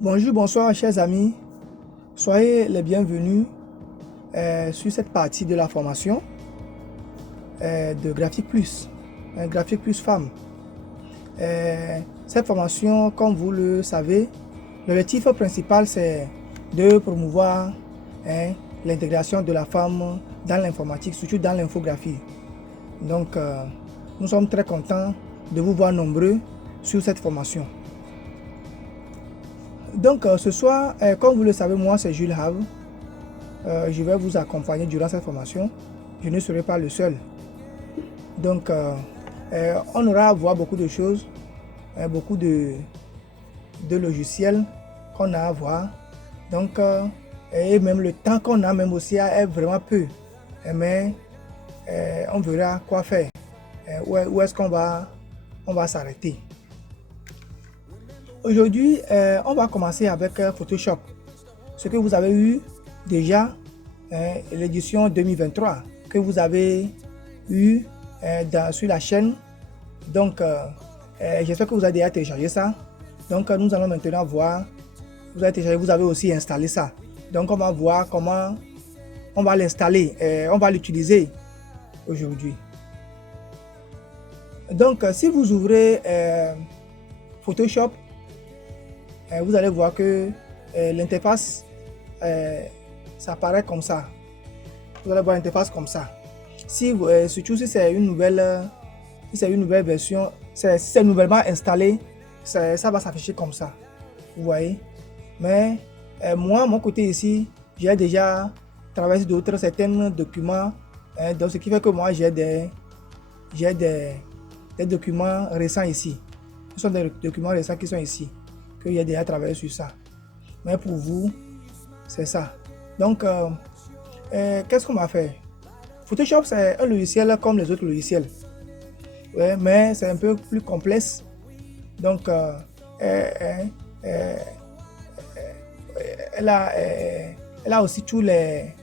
Bonjour, bonsoir chers amis, soyez les bienvenus sur cette partie de la formation de Graphique Plus, Graphique Plus Femme. Cette formation, comme vous le savez, l'objectif principal c'est de promouvoir l'intégration de la femme dans l'informatique, surtout dans l'infographie. Donc nous sommes très contents de vous voir nombreux sur cette formation. Donc ce soir, comme vous le savez, moi c'est Jules Havre. Je vais vous accompagner durant cette formation. Je ne serai pas le seul. Donc on aura à voir beaucoup de choses, beaucoup de logiciels qu'on a à voir. Donc et même le temps qu'on a même aussi est vraiment peu. Mais on verra quoi faire. Où est-ce qu'on va s'arrêter. Aujourd'hui, on va commencer avec Photoshop. Ce que vous avez eu déjà, l'édition 2023, que vous avez eu sur la chaîne. Donc, j'espère que vous avez déjà téléchargé ça. Donc, nous allons maintenant voir. Vous avez téléchargé, vous avez aussi installé ça. Donc, on va voir comment on va l'installer. On va l'utiliser aujourd'hui. Donc, si vous ouvrez Photoshop, vous allez voir que l'interface, ça apparaît comme ça. Vous allez voir l'interface comme ça. Surtout si c'est une nouvelle version, si c'est nouvellement installé, ça va s'afficher comme ça. Vous voyez. Mais moi, mon côté ici, j'ai déjà travaillé sur certains documents. Donc, ce qui fait que moi, j'ai des documents récents ici. Ce sont des documents récents qui sont ici, que j'ai déjà travaillé sur ça. Mais pour vous, c'est ça. Donc, qu'est-ce qu'on va faire? Photoshop, c'est un logiciel comme les autres logiciels. Ouais, mais c'est un peu plus complexe. Donc, elle a aussi tous les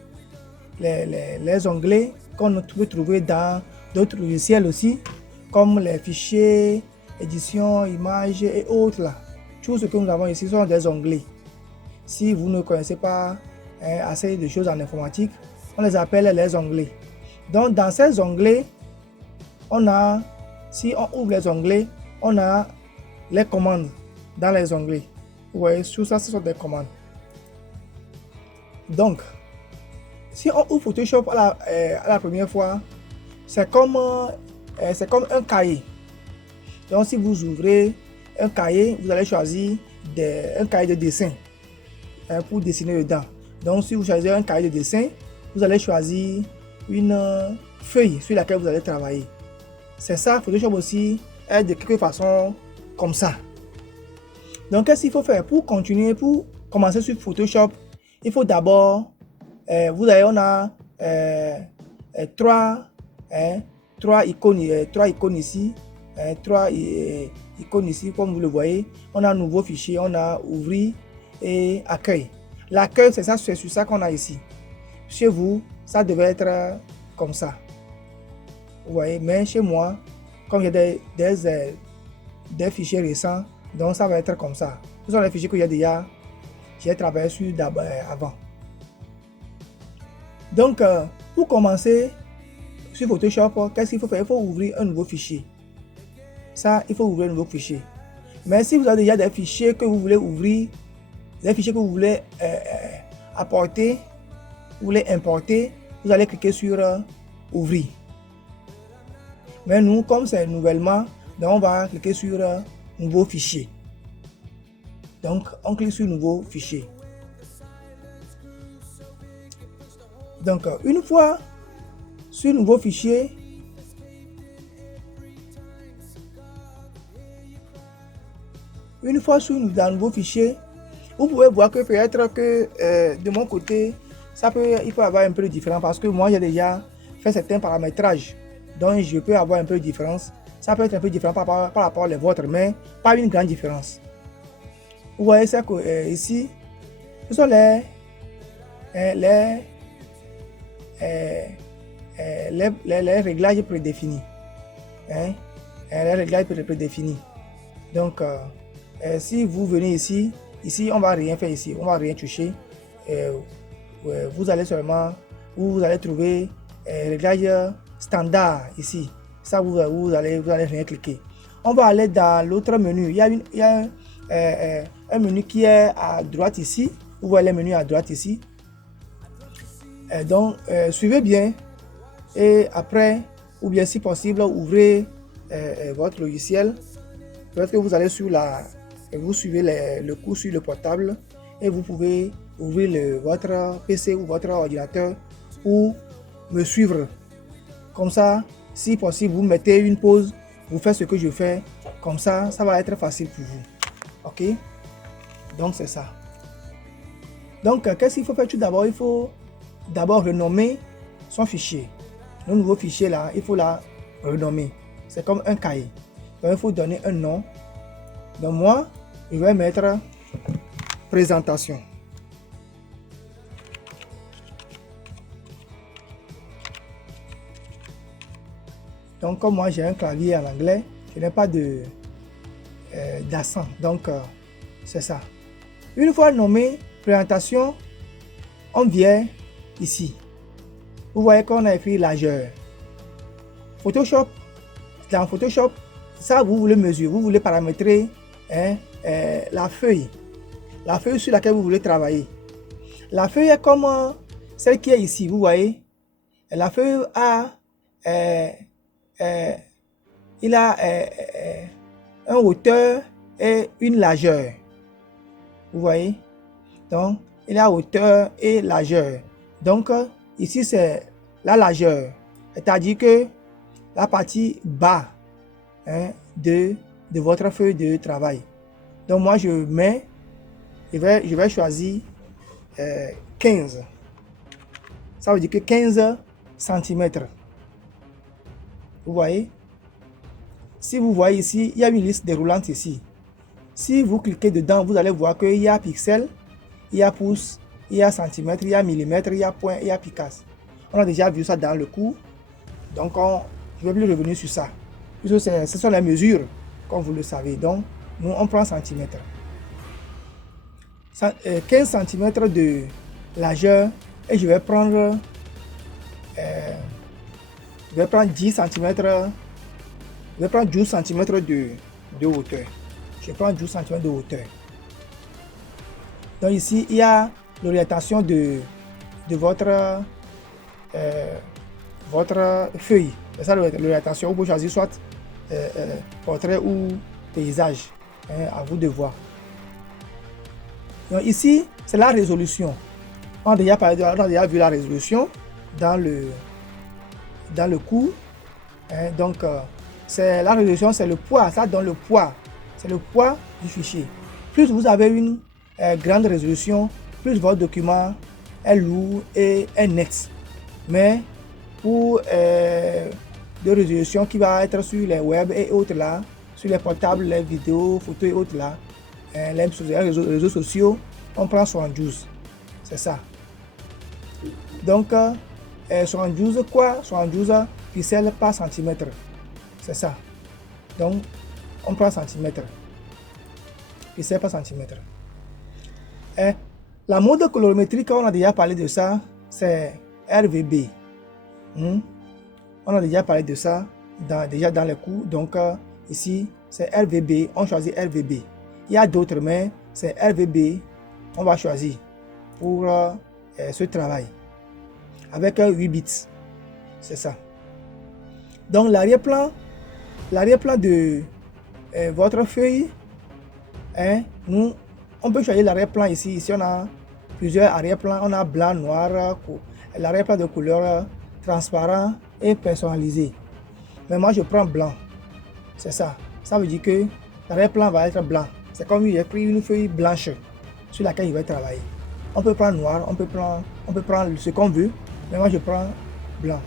onglets qu'on peut trouver dans d'autres logiciels aussi, comme les fichiers, édition, images et autres là. Tout ce que nous avons ici sont des onglets. Si vous ne connaissez pas assez de choses en informatique, on les appelle les onglets. Donc dans ces onglets, si on ouvre les onglets, on a les commandes dans les onglets. Vous voyez, tout ça, ce sont des commandes. Donc, si on ouvre Photoshop à la première fois, c'est comme un cahier. Donc si vous ouvrez un cahier, vous allez choisir un cahier de dessin pour dessiner dedans. Donc si vous choisissez un cahier de dessin, vous allez choisir une feuille sur laquelle vous allez travailler. C'est ça, Photoshop aussi est de quelque façon comme ça. Donc qu'est-ce qu'il faut faire pour commencer sur Photoshop? Il faut d'abord, on a trois icônes ici. Trois icônes ici, comme vous le voyez. On a un nouveau fichier, on a ouvrir et accueil. L'accueil, c'est sur ça qu'on a ici. Chez vous, ça devait être comme ça. Vous voyez, mais chez moi, comme il y a des fichiers récents, donc ça va être comme ça. Ce sont les fichiers que j'ai travaillé sur avant. Donc, pour commencer sur Photoshop, qu'est-ce qu'il faut faire? Il faut ouvrir un nouveau fichier. Ça, il faut ouvrir un nouveau fichier. Mais si vous avez déjà des fichiers que vous voulez ouvrir, des fichiers que vous voulez apporter, vous voulez importer, vous allez cliquer sur ouvrir. Mais nous, comme c'est nouvellement, donc on va cliquer sur nouveau fichier. Donc, on clique sur nouveau fichier. Donc, une fois sur nouveau fichier, dans le nouveau fichier, vous pouvez voir que peut-être que de mon côté, il peut avoir un peu de différence parce que moi j'ai déjà fait certains paramétrages. Donc je peux avoir un peu de différence. Ça peut être un peu différent par rapport aux vôtres, mais pas une grande différence. Vous voyez ça que ici, ce sont les réglages prédéfinis. Les réglages prédéfinis. Donc, si vous venez ici, ici, on va rien faire ici, on va rien toucher. Vous allez seulement, vous allez trouver réglage standard ici. Ça, vous allez rien cliquer. On va aller dans l'autre menu. Il y a un menu qui est à droite ici. Vous voyez le menu à droite ici. Donc, suivez bien. Et après, ou bien si possible, ouvrez votre logiciel. Peut-être que vous allez sur vous suivez le cours sur le portable et vous pouvez ouvrir votre PC ou votre ordinateur pour me suivre. Comme ça, si possible, vous mettez une pause, vous faites ce que je fais. Comme ça, ça va être facile pour vous. Ok? Donc, c'est ça. Donc, qu'est-ce qu'il faut faire tout d'abord? Il faut d'abord renommer son fichier. Le nouveau fichier là, il faut la renommer. C'est comme un cahier. Donc, il faut donner un nom. Donc, moi, je vais mettre présentation. Donc, comme moi, j'ai un clavier en anglais, je n'ai pas d'accent. Donc, c'est ça. Une fois nommé présentation, on vient ici. Vous voyez qu'on a écrit largeur. Photoshop, dans Photoshop, ça vous voulez mesurer, vous voulez paramétrer la feuille sur laquelle vous voulez travailler. La feuille est comme celle qui est ici, vous voyez. La feuille a il a un hauteur et une largeur. Vous voyez? Donc, il a hauteur et largeur. Donc, ici, c'est la largeur. C'est-à-dire que la partie bas de votre feuille de travail. Donc, moi, je vais choisir 15. Ça veut dire que 15 cm. Vous voyez? Si vous voyez ici, il y a une liste déroulante ici. Si vous cliquez dedans, vous allez voir qu'il y a pixels, il y a pouces, il y a centimètres, il y a millimètres, il y a points, il y a picasse. On a déjà vu ça dans le cours. Donc, je ne vais plus revenir sur ça. Puisque ce sont les mesures, comme vous le savez. Donc, nous, on prend centimètres. 15 cm de largeur et je vais prendre 10 cm. Je vais prendre 12 cm de hauteur. Je prends 12 cm de hauteur. Donc ici, il y a l'orientation de votre feuille. C'est ça l'orientation. Vous pouvez choisir soit portrait ou paysage. À vous de voir. Donc ici, c'est la résolution. On a déjà vu la résolution dans le cours. Donc, c'est la résolution, c'est le poids. Ça donne le poids. C'est le poids du fichier. Plus vous avez une grande résolution, plus votre document est lourd et est net. Mais pour de résolution qui va être sur les web et autres là, sur les portables, les vidéos, photos et autres là, les réseaux sociaux, on prend 72. C'est ça. Donc, 72 quoi? 72 pixels par centimètre. C'est ça. Donc, on prend centimètre. Pixels par centimètre. La mode colorimétrique, on a déjà parlé de ça, c'est RVB. On a déjà parlé de ça déjà dans les cours. Donc, ici, c'est RVB. On choisit RVB. Il y a d'autres, mais c'est RVB. On va choisir pour ce travail. Avec 8 bits. C'est ça. Donc, l'arrière-plan de votre feuille, on peut choisir l'arrière-plan ici. Ici, on a plusieurs arrière-plans. On a blanc, noir, l'arrière-plan de couleur transparent et personnalisé. Mais moi, je prends blanc. C'est ça. Ça veut dire que l'arrière-plan va être blanc. C'est comme il a pris une feuille blanche sur laquelle il va travailler. On peut prendre noir, on peut prendre ce qu'on veut, mais moi je prends blanc.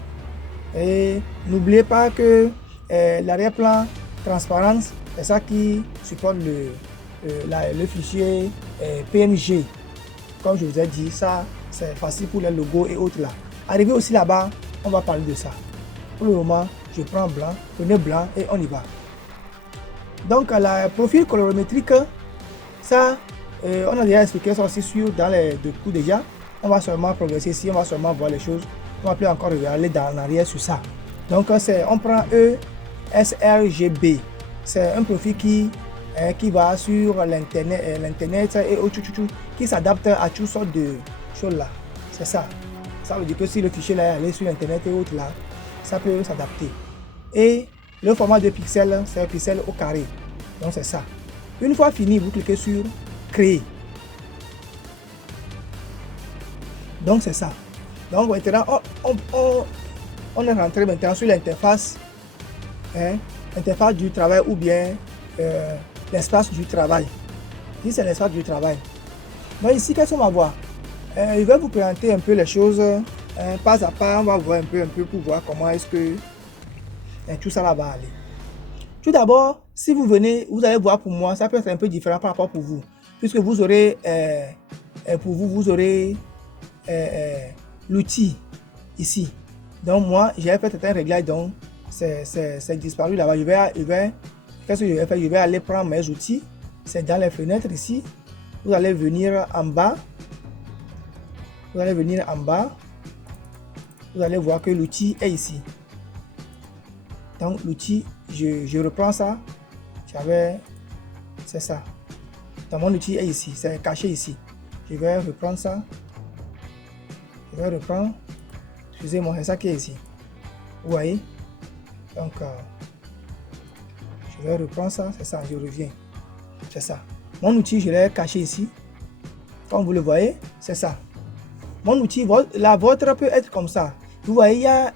Et n'oubliez pas que l'arrière-plan transparence, c'est ça qui supporte le fichier PNG. Comme je vous ai dit, ça c'est facile pour les logos et autres là. Arrivé aussi là-bas, on va parler de ça. Pour le moment, je prends blanc, prenez blanc et on y va. Donc, le profil colorimétrique, ça, On a déjà expliqué ça aussi dans les deux cours déjà. On va seulement progresser ici, on va seulement voir les choses. On va plus encore aller dans l'arrière sur ça. Donc on prend ESRGB. C'est un profil qui va sur l'internet et qui s'adapte à toutes sortes de choses là. C'est ça. Ça veut dire que si le fichier là est allé sur l'internet et autres là, ça peut s'adapter. Et le format de pixels, c'est un pixel au carré. Donc c'est ça. Une fois fini, vous cliquez sur créer. Donc c'est ça. Donc maintenant, on est rentré maintenant sur l'interface, l'interface du travail ou bien l'espace du travail. Ici c'est l'espace du travail. Donc ici, qu'est-ce qu'on va voir? Je vais vous présenter un peu les choses pas à pas. On va voir un peu pour voir comment est-ce que tout ça là va aller. Tout d'abord, si vous venez, vous allez voir pour moi, ça peut être un peu différent par rapport pour vous, puisque vous aurez vous aurez l'outil ici. Donc moi, j'ai fait un réglage, donc c'est disparu là-bas. Qu'est-ce que je vais faire? Je vais aller prendre mes outils. C'est dans les fenêtres ici. Vous allez venir en bas. Vous allez venir en bas. Vous allez voir que l'outil est ici. Donc l'outil, je reprends ça. C'est ça. Donc mon outil est ici. C'est caché ici. Je vais reprendre ça. Je vais reprendre. Excusez-moi, c'est ça qui est ici. Vous voyez? Donc je vais reprendre ça. C'est ça, je reviens. C'est ça. Mon outil, je l'ai caché ici. Comme vous le voyez, c'est ça. Mon outil, la vôtre peut être comme ça. Vous voyez, il y a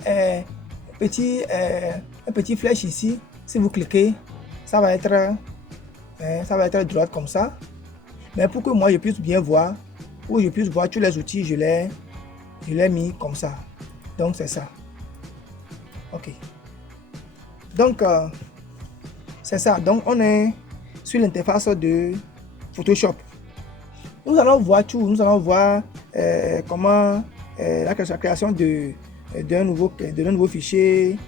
un petit flèche ici. Si vous cliquez, ça va être droite comme ça. Mais pour que moi je puisse bien voir, pour que je puisse voir tous les outils, je l'ai mis comme ça. Donc c'est ça. Ok. Donc c'est ça. Donc on est sur l'interface de Photoshop. Nous allons voir tout. Nous allons voir comment la création d'un nouveau fichier,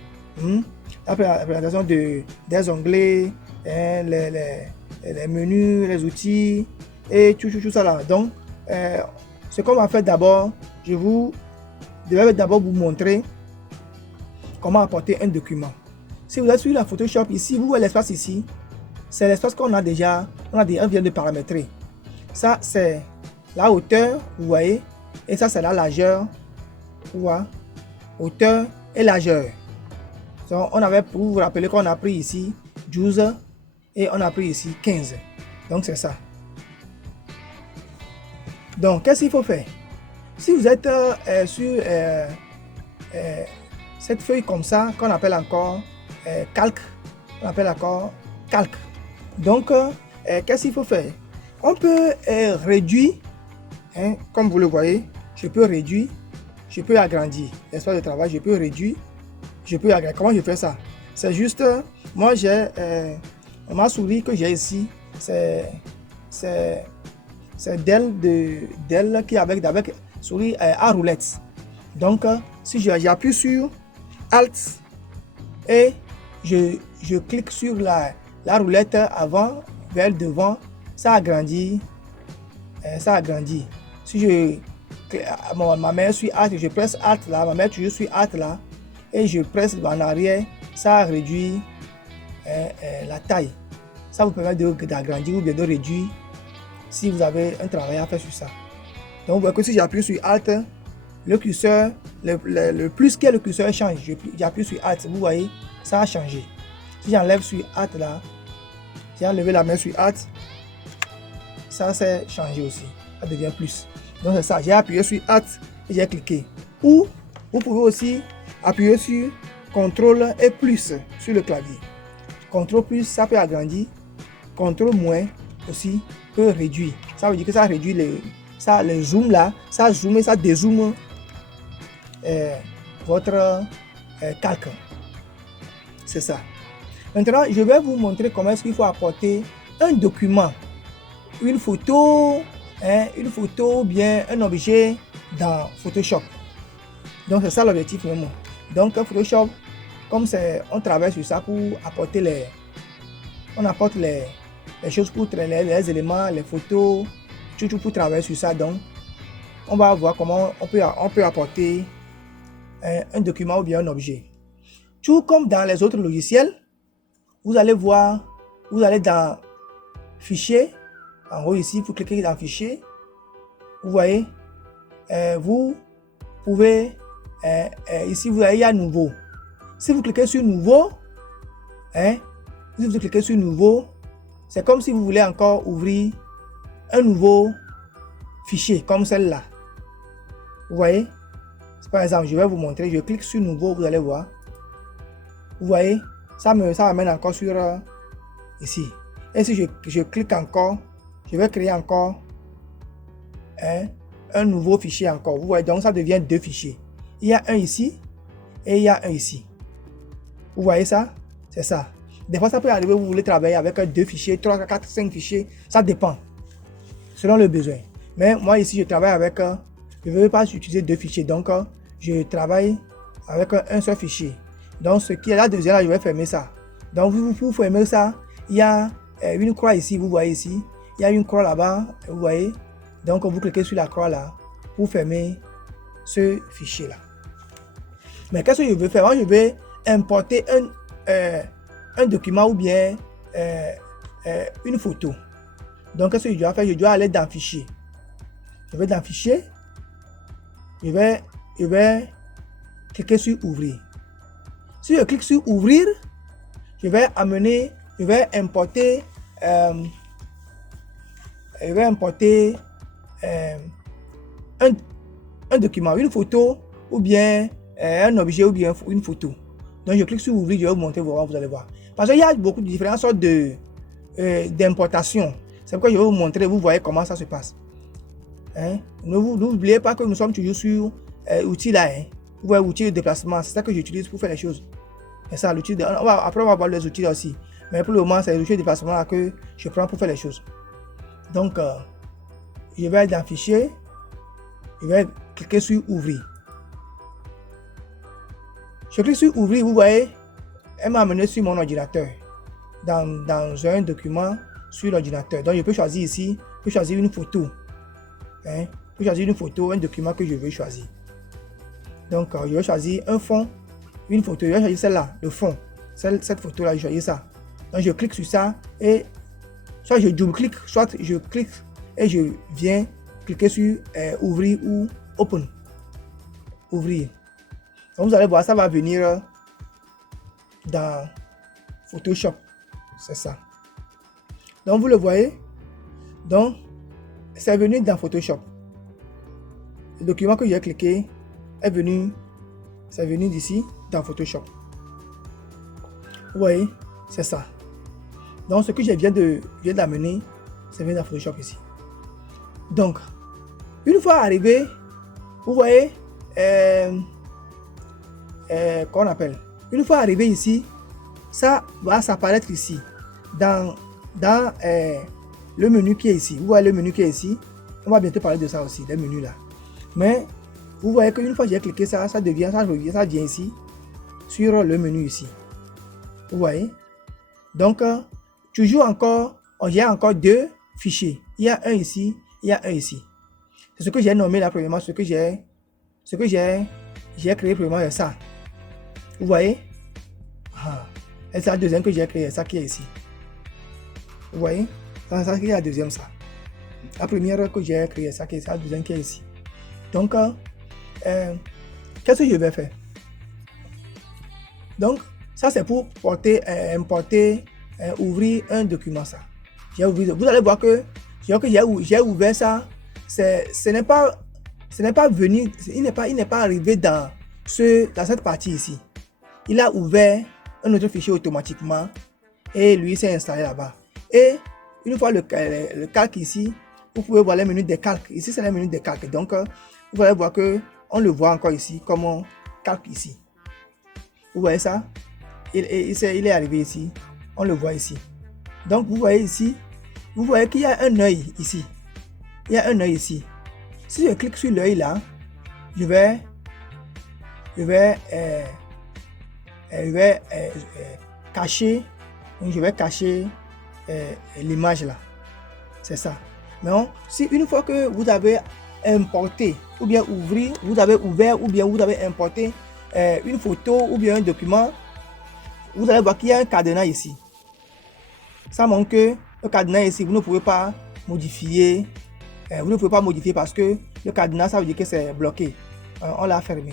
la présentation des onglets, les menus, les outils et tout ça là. Donc ce qu'on va faire d'abord, je vais d'abord vous montrer comment apporter un document. Si vous êtes sur la Photoshop ici, vous voyez l'espace ici, c'est l'espace qu'on a déjà, on vient de paramétrer. Ça c'est la hauteur, vous voyez, et ça c'est la largeur, vous voyez, hauteur et largeur. Donc, on avait, pour vous rappeler qu'on a pris ici 12 et on a pris ici 15. Donc c'est ça. Donc qu'est-ce qu'il faut faire? Si vous êtes sur cette feuille comme ça, qu'on appelle encore calque, Donc qu'est-ce qu'il faut faire? On peut réduire, comme vous le voyez, je peux réduire, je peux agrandir. L'espace de travail, je peux réduire, je peux agrandir. Comment je fais ça? C'est juste, moi j'ai ma souris que j'ai ici, c'est Dell qui avec souris à roulette. Donc si j'appuie sur Alt et je clique sur la roulette avant vers le devant, ça agrandit. Si ma main sur Alt, je presse Alt là, ma main toujours sur Alt là, et je presse en arrière, ça réduit la taille. Ça vous permet d'agrandir ou bien de réduire si vous avez un travail à faire sur ça. Donc vous voyez que si j'appuie sur Alt, le curseur, le plus que le curseur change. J'appuie sur Alt, vous voyez, ça a changé. Si j'enlève sur Alt là, j'ai enlevé la main sur Alt, ça s'est changé aussi. Ça devient plus. Donc c'est ça, j'ai appuyé sur Alt et j'ai cliqué. Ou vous pouvez aussi appuyer sur CTRL et plus sur le clavier. CTRL plus, ça peut agrandir. CTRL moins aussi peut réduire. Ça veut dire que ça réduit le zoom là, ça zoome et ça dézoome votre calque. C'est ça. Maintenant, je vais vous montrer comment est-ce qu'il faut apporter un document, une photo ou bien un objet dans Photoshop. Donc c'est ça l'objectif vraiment. Donc Photoshop, comme on travaille sur ça pour apporter on apporte les choses pour les éléments, les photos, toujours pour travailler sur ça. Donc, on va voir comment on peut apporter un document ou bien un objet. Tout comme dans les autres logiciels, vous allez voir, vous allez dans Fichier, en haut ici, vous cliquez dans Fichier. Vous voyez, vous pouvez, ici, vous voyez, il y a Nouveau. Si vous cliquez sur Nouveau, si vous cliquez sur Nouveau, c'est comme si vous voulez encore ouvrir un nouveau fichier, comme celle-là. Vous voyez? Par exemple, je vais vous montrer, je clique sur Nouveau, vous allez voir. Vous voyez? Ça m'amène encore sur ici. Et si je clique encore, je vais créer encore un nouveau fichier encore. Vous voyez, donc ça devient 2 fichiers. Il y a un ici et il y a un ici. Vous voyez ça? C'est ça. Des fois, ça peut arriver, vous voulez travailler avec 2 fichiers, 3, 4, 5 fichiers. Ça dépend, selon le besoin. Mais moi, ici, je travaille avec, je ne veux pas utiliser 2 fichiers. Donc, je travaille avec un seul fichier. Donc, ce qui est la deuxième, là, je vais fermer ça. Donc, pour fermer ça, il y a une croix ici, vous voyez ici. Il y a une croix là-bas, vous voyez. Donc, vous cliquez sur la croix là pour fermer ce fichier-là. Mais qu'est-ce que je veux faire? Moi, je vais importer un document ou bien une photo. Donc, qu'est-ce que je dois faire? Je dois aller dans Fichier. Je vais dans Fichier. Je vais cliquer sur Ouvrir. Si je clique sur Ouvrir, je vais importer un document, une photo ou bien un objet ou bien une photo. Donc je clique sur Ouvrir, je vais vous montrer, vous allez voir. Parce qu'il y a beaucoup de différentes sortes d'importation. C'est pourquoi je vais vous montrer, vous voyez comment ça se passe. N'oubliez pas que nous sommes toujours sur outils là. Vous voyez, outils de déplacement, c'est ça que j'utilise pour faire les choses. C'est ça, l'outil de. Après, on va voir les outils là aussi. Mais pour le moment, c'est l'outil de déplacement là que je prends pour faire les choses. Donc, je vais dans Fichier. Je vais cliquer sur Ouvrir. Je clique sur Ouvrir, vous voyez, elle m'a amené sur mon ordinateur. Dans un document sur l'ordinateur. Donc, je peux choisir ici, je peux choisir une photo. Je peux choisir une photo, un document que je veux choisir. Donc, je vais choisir un fond, une photo. Je vais choisir celle-là, le fond. Cette photo-là, je choisis ça. Donc, je clique sur ça et soit je double-clique, soit je clique et je viens cliquer sur Ouvrir ou Open. Ouvrir. Donc, vous allez voir, ça va venir dans Photoshop. C'est ça. Donc, vous le voyez. Donc, c'est venu dans Photoshop. Le document que j'ai cliqué est venu, c'est venu d'ici dans Photoshop. Vous voyez, c'est ça. Donc, ce que je viens d'amener, c'est venu dans Photoshop ici. Donc, une fois arrivé, vous voyez, qu'on appelle. Une fois arrivé ici, ça va s'apparaître ici, dans le menu qui est ici. Vous voyez le menu qui est ici. On va bientôt parler de ça aussi, les menus là. Mais vous voyez qu'une fois que j'ai cliqué ça, ça vient ici, sur le menu ici. Vous voyez? Donc, toujours encore, j'ai encore 2 fichiers. Il y a un ici, il y a un ici. C'est ce que j'ai nommé là premièrement, ce que j'ai créé premièrement, c'est ça. Vous voyez? Et c'est la deuxième que j'ai créé, ça qui est ici. Vous voyez? Ça qui est la deuxième, ça. La première que j'ai créée, ça qui est la deuxième qui est ici. Donc, qu'est-ce que je vais faire? Donc, ça c'est pour importer, ouvrir un document, ça. Vous allez voir que j'ai ouvert ça. Ce n'est pas venu, il n'est pas arrivé dans cette partie ici. Il a ouvert un autre fichier automatiquement et lui s'est installé là-bas. Et une fois le calque ici, vous pouvez voir les menus des calques. Ici, c'est les menus des calques. Donc, vous allez voir que on le voit encore ici, comme on calque ici. Vous voyez ça? Il est arrivé ici. On le voit ici. Donc, vous voyez ici, vous voyez qu'il y a un œil ici. Il y a un œil ici. Si je clique sur l'œil là, je vais cacher l'image là. C'est ça. Non, si une fois que vous avez importé ou bien vous avez ouvert ou bien vous avez importé une photo ou bien un document, vous allez voir qu'il y a un cadenas ici. Ça montre que le cadenas ici, vous ne pouvez pas modifier. Vous ne pouvez pas modifier parce que le cadenas, ça veut dire que c'est bloqué. On l'a fermé.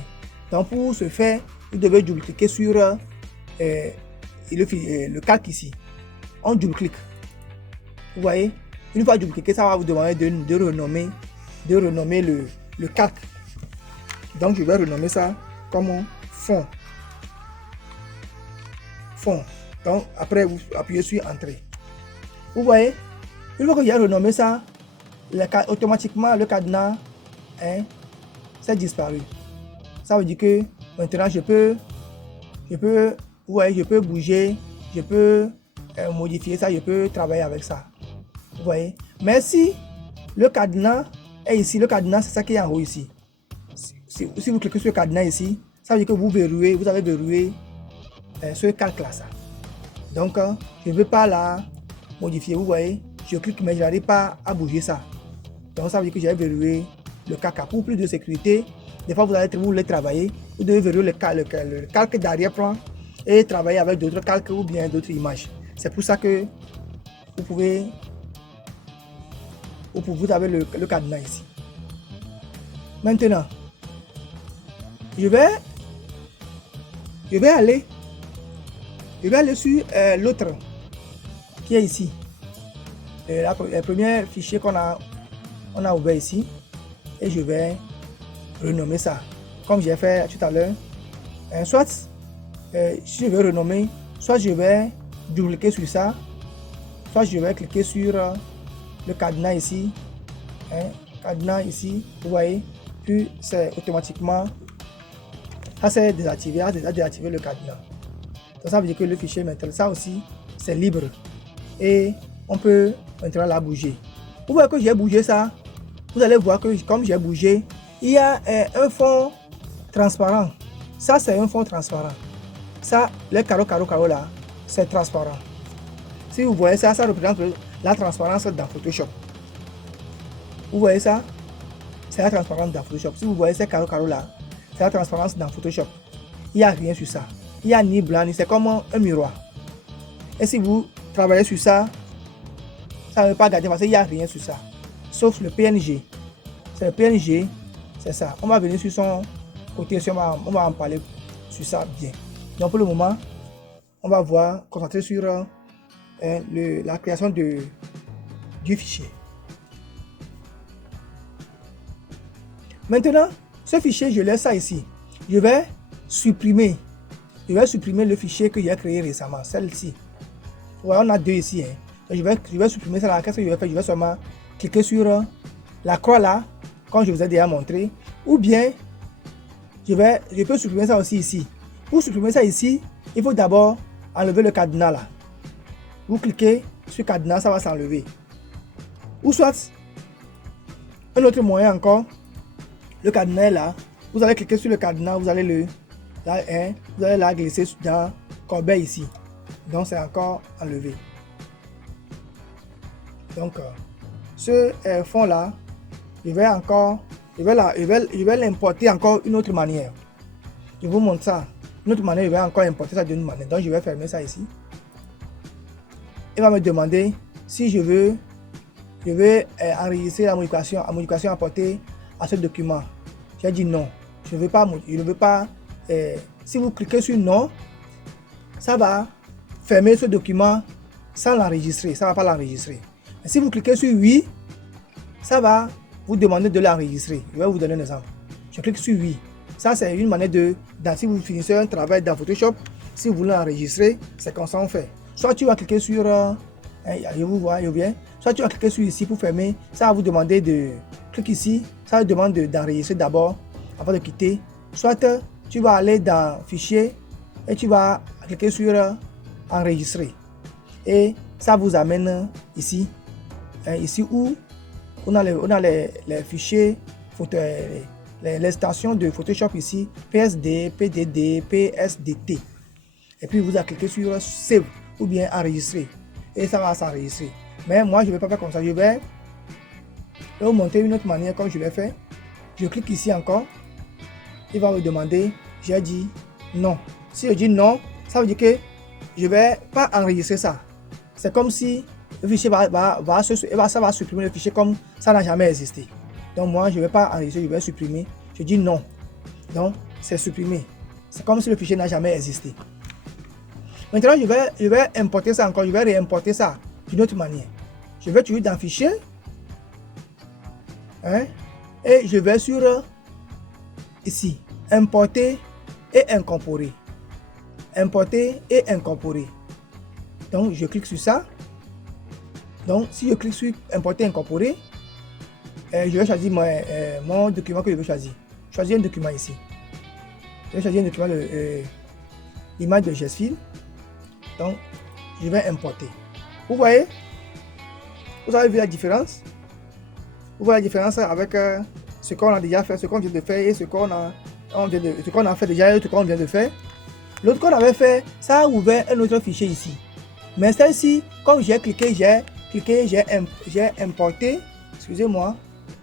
Donc pour ce faire, vous devez double-cliquer sur le calque ici. On double-clique. Vous voyez, une fois double-cliqué, ça va vous demander de renommer le calque. Donc je vais renommer ça comme fond. Fond. Donc après vous appuyez sur entrée. Vous voyez, une fois que j'ai renommé ça, automatiquement le cadenas s'est disparu. Ça veut dire que maintenant je peux vous voyez, je peux bouger, je peux modifier ça, je peux travailler avec ça. Vous voyez, mais si le cadenas est ici, le cadenas c'est ça qui est en haut ici. Si vous cliquez sur le cadenas ici, ça veut dire que vous avez verrouillé ce calque là. Ça. Donc je ne veux pas la modifier, vous voyez, je clique mais je n'arrive pas à bouger ça. Donc ça veut dire que j'ai verrouillé le calque. Pour plus de sécurité, des fois vous voulez travailler, vous devez verrouiller le calque d'arrière-plan et travailler avec d'autres calques ou bien d'autres images. C'est pour ça que vous avez le cadenas ici. Maintenant, je vais aller sur l'autre qui est ici. Le premier fichier qu'on a ouvert ici. Et je vais renommer ça. Comme j'ai fait tout à l'heure. Soit, si je vais renommer, soit je vais double-cliquer sur ça. Soit je vais cliquer sur le cadenas ici. Cadenas ici. Vous voyez. Puis c'est automatiquement. Ça c'est désactivé. Ça a déjà désactivé le cadenas. Donc ça veut dire que le fichier maintenant, ça aussi, c'est libre. Et on peut maintenant la bouger. Vous voyez que j'ai bougé ça. Vous allez voir que comme j'ai bougé, il y a un fond transparent. Ça, c'est un fond transparent. Ça, les carreaux là, c'est transparent. Si vous voyez ça, ça représente la transparence dans Photoshop. Vous voyez ça? C'est la transparence dans Photoshop. Si vous voyez ces carreaux là, c'est la transparence dans Photoshop. Il n'y a rien sur ça. Il n'y a ni blanc, ni c'est comme un miroir. Et si vous travaillez sur ça, ça ne va pas garder parce qu'il n'y a rien sur ça. Sauf le PNG. C'est le PNG, c'est ça. On va venir sur son côté, on va en parler sur ça bien. Donc pour le moment, on va concentrer sur la création du fichier. Maintenant, ce fichier, je laisse ça ici. Je vais supprimer le fichier que j'ai créé récemment, celle-ci. Voilà, on a deux ici. Je vais supprimer ça là. Qu'est-ce que je vais faire? Je vais seulement cliquer sur la croix là, comme je vous ai déjà montré. Ou bien, je peux supprimer ça aussi ici. Pour supprimer ça ici, il faut d'abord enlever le cadenas là. Vous cliquez sur cadenas, ça va s'enlever. Ou soit, un autre moyen encore, le cadenas est là. Vous allez cliquer sur le cadenas, vous allez la glisser dans corbeille ici. Donc c'est encore enlevé. Donc ce fond là, je vais l'importer encore une autre manière. Je vous montre ça. Une autre manière, je vais encore importer ça d'une manière. Donc je vais fermer ça ici. Il va me demander si je veux enregistrer la modification apportée à ce document. J'ai dit non. Je ne veux pas. Si vous cliquez sur non, ça va fermer ce document sans l'enregistrer. Ça ne va pas l'enregistrer. Si vous cliquez sur oui, ça va vous demander de l'enregistrer. Je vais vous donner un exemple. Je clique sur oui. Ça, c'est une manière si vous finissez un travail dans Photoshop, si vous voulez l'enregistrer, c'est comme ça on fait. Soit tu vas cliquer sur, je vous vois, je viens. Soit tu vas cliquer sur ici pour fermer. Ça va vous demander de cliquer ici. Ça vous demande d'enregistrer d'abord avant de quitter. Soit tu vas aller dans fichier et tu vas cliquer sur enregistrer. Et ça vous amène ici. Ici où on a les fichiers, l'extension de Photoshop ici, PSD, PDD, PSDT. Et puis vous allez cliquer sur Save ou bien enregistrer. Et ça va s'enregistrer. Mais moi je ne vais pas faire comme ça. Je vais vais vous montrer une autre manière comme je l'ai fait. Je clique ici encore. Il va me demander, j'ai dit non. Si je dis non, ça veut dire que je ne vais pas enregistrer ça. C'est comme si le fichier ça va supprimer le fichier comme ça n'a jamais existé. Donc moi, je ne vais pas enregistrer, je vais supprimer. Je dis non. Donc, c'est supprimé. C'est comme si le fichier n'a jamais existé. Maintenant, je vais importer ça encore. Je vais réimporter ça d'une autre manière. Je vais toujours dans Fichier. Hein, et je vais sur ici. Importer et incorporer. Importer et incorporer. Donc, je clique sur ça. Donc, si je clique sur Importer et incorporer, je vais choisir mon document que je veux choisir. Choisir un document ici. Je vais choisir un document, l'image de GESFIL. Donc, je vais importer. Vous voyez? Vous avez vu la différence? Vous voyez la différence avec ce qu'on a déjà fait, ce qu'on vient de faire et ce qu'on a fait déjà et ce qu'on vient de faire. L'autre qu'on avait fait, ça a ouvert un autre fichier ici. Mais celle-ci, comme j'ai cliqué, j'ai importé. Excusez-moi,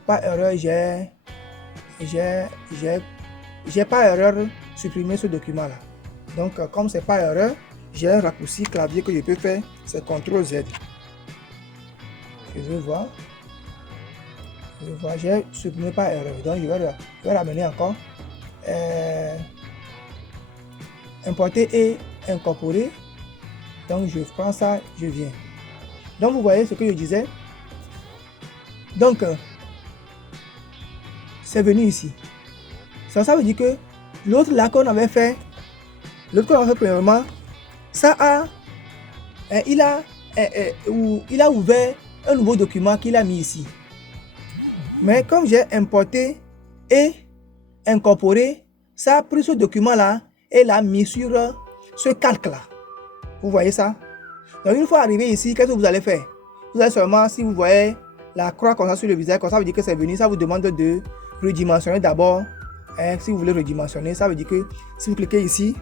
pas erreur, j'ai pas erreur supprimer ce document là. Donc comme c'est pas erreur, j'ai un raccourci clavier que je peux faire, c'est CTRL Z. Je vais voir. J'ai supprimé par erreur. Donc je vais ramener encore. Importer et incorporer. Donc je prends ça, je viens. Donc vous voyez ce que je disais. Donc c'est venu ici. Ça veut dire que l'autre là qu'on avait fait, premièrement, ça a, il a ouvert un nouveau document qu'il a mis ici. Mais comme j'ai importé et incorporé, ça a pris ce document là et l'a mis sur ce calque là. Vous voyez ça? Donc une fois arrivé ici, qu'est-ce que vous allez faire? Vous allez seulement, si vous voyez la croix comme ça sur le visage, comme ça veut dire que c'est venu, ça vous demande de redimensionner d'abord. Si vous voulez redimensionner, ça veut dire que si vous cliquez ici,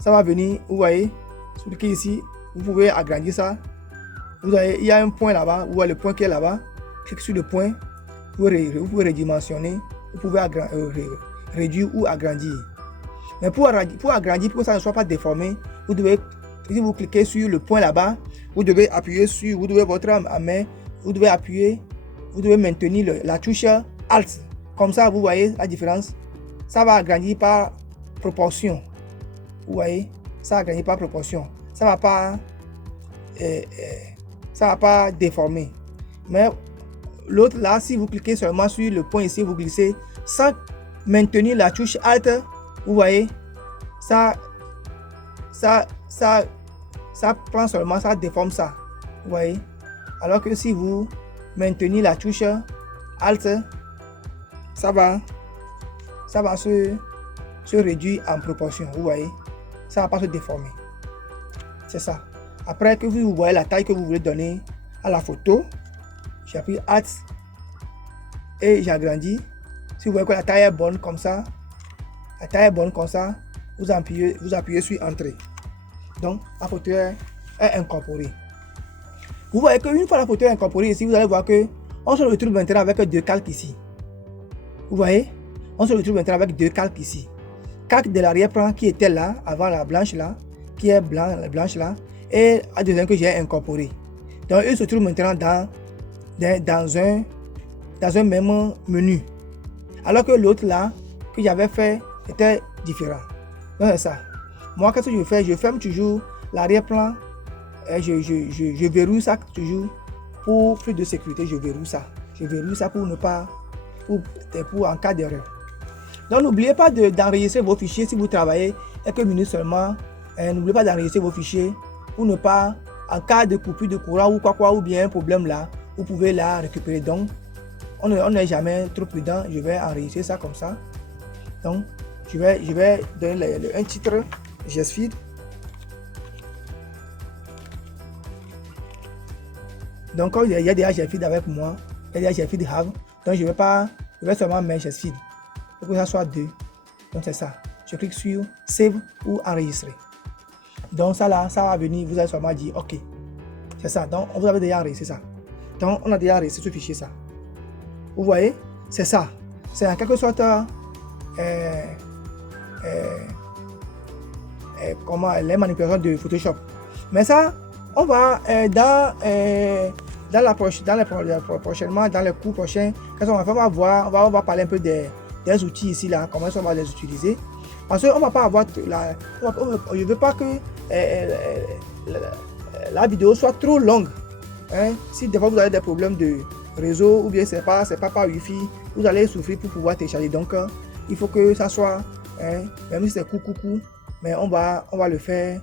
ça va venir, vous voyez, si vous cliquez ici, vous pouvez agrandir ça. Vous voyez, il y a un point là-bas, vous voyez le point qui est là-bas, cliquez sur le point, vous pouvez redimensionner, vous pouvez réduire ou agrandir. Mais pour agrandir, pour que ça ne soit pas déformé, vous devez, si vous cliquez sur le point là-bas, vous devez appuyer sur, vous devez votre main, vous devez appuyer, vous devez maintenir la touche Alt. Comme ça, vous voyez la différence. Ça va agrandir par proportion. Vous voyez, ça agrandit par proportion. Ça va pas déformer. Mais l'autre là, si vous cliquez seulement sur le point ici, vous glissez sans maintenir la touche Alt, vous voyez, ça prend seulement, ça déforme ça. Vous voyez. Alors que si vous maintenez la touche Alt, ça va se réduire en proportion. Vous voyez, ça va pas se déformer. C'est ça. Après que vous voyez la taille que vous voulez donner à la photo, j'appuie Alt et j'agrandis. Si vous voyez que la taille est bonne comme ça, vous appuyez sur Entrée. Donc la photo est incorporée. Vous voyez qu'une fois la photo est incorporée ici, vous allez voir que on se retrouve maintenant avec deux calques ici. Vous voyez, on se retrouve maintenant avec deux calques ici. Calque de l'arrière-plan qui était là, avant la blanche là, qui est blanche là, et la deuxième que j'ai incorporé. Donc, ils se trouvent maintenant dans un même menu. Alors que l'autre là, que j'avais fait, était différent. Donc, c'est ça. Moi, qu'est-ce que je fais? Je ferme toujours l'arrière-plan. Je verrouille ça toujours pour plus de sécurité. Je verrouille ça pour ne pas, pour en cas d'erreur. Donc n'oubliez pas d'enregistrer vos fichiers si vous travaillez quelques minutes seulement. N'oubliez pas d'enregistrer vos fichiers pour ne pas, en cas de coupure de courant ou quoi ou bien un problème là, vous pouvez la récupérer. Donc on n'est jamais trop prudent. Je vais enregistrer ça comme ça. Donc je vais donner un titre GESFIL. Donc quand il y a déjà GESFIL avec moi, il y a déjà GESFIL Have. Donc je vais seulement mettre GESFIL pour que ça soit 2. Donc c'est ça. Je clique sur Save ou Enregistrer. Donc ça là, ça va venir, vous allez seulement dire OK. C'est ça. Donc vous avez déjà enregistré ça. Donc on a déjà enregistré ce fichier ça. Vous voyez, c'est ça. C'est en quelque sorte comment les manipulations de Photoshop. Mais ça, on va prochainement, dans les cours prochains, quand on va voir, on va parler un peu des outils ici là, comment on va les utiliser. Parce qu'on va pas avoir je ne veux pas que la vidéo soit trop longue. Hein? Si des fois vous avez des problèmes de réseau ou bien c'est pas par Wi-Fi, vous allez souffrir pour pouvoir télécharger. Donc il faut que ça soit, hein, même si c'est coucou, mais on va le faire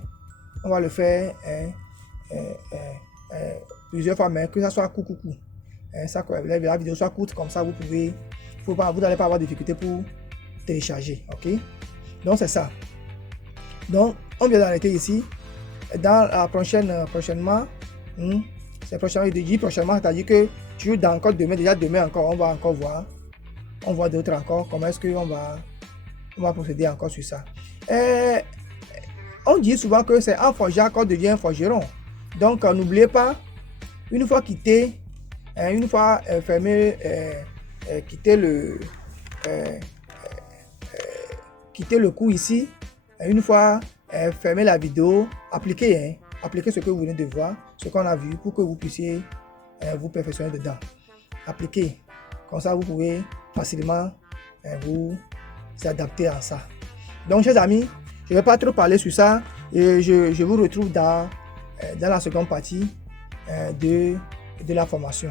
plusieurs fois, mais que ça soit coucou. Hein, ça, la vidéo soit courte, comme ça vous n'allez pas avoir de difficulté pour télécharger. Ok, donc c'est ça. Donc on vient d'arrêter ici. Dans la prochainement, c'est prochainement, c'est-à-dire que toujours dans encore demain, déjà demain encore, on va encore voir. On voit d'autres encore, comment est-ce qu'on va procéder encore sur ça. On dit souvent que c'est un forgeron qu'on devient un forgeron. Donc n'oubliez pas, une fois quitté, une fois fermé, quitter le cours ici, une fois fermez la vidéo, appliquez ce que vous venez de voir, ce qu'on a vu, pour que vous puissiez vous perfectionner dedans. Appliquez, comme ça vous pouvez facilement vous adapter à ça. Donc chers amis, je ne vais pas trop parler sur ça et je vous retrouve dans la seconde partie de la formation.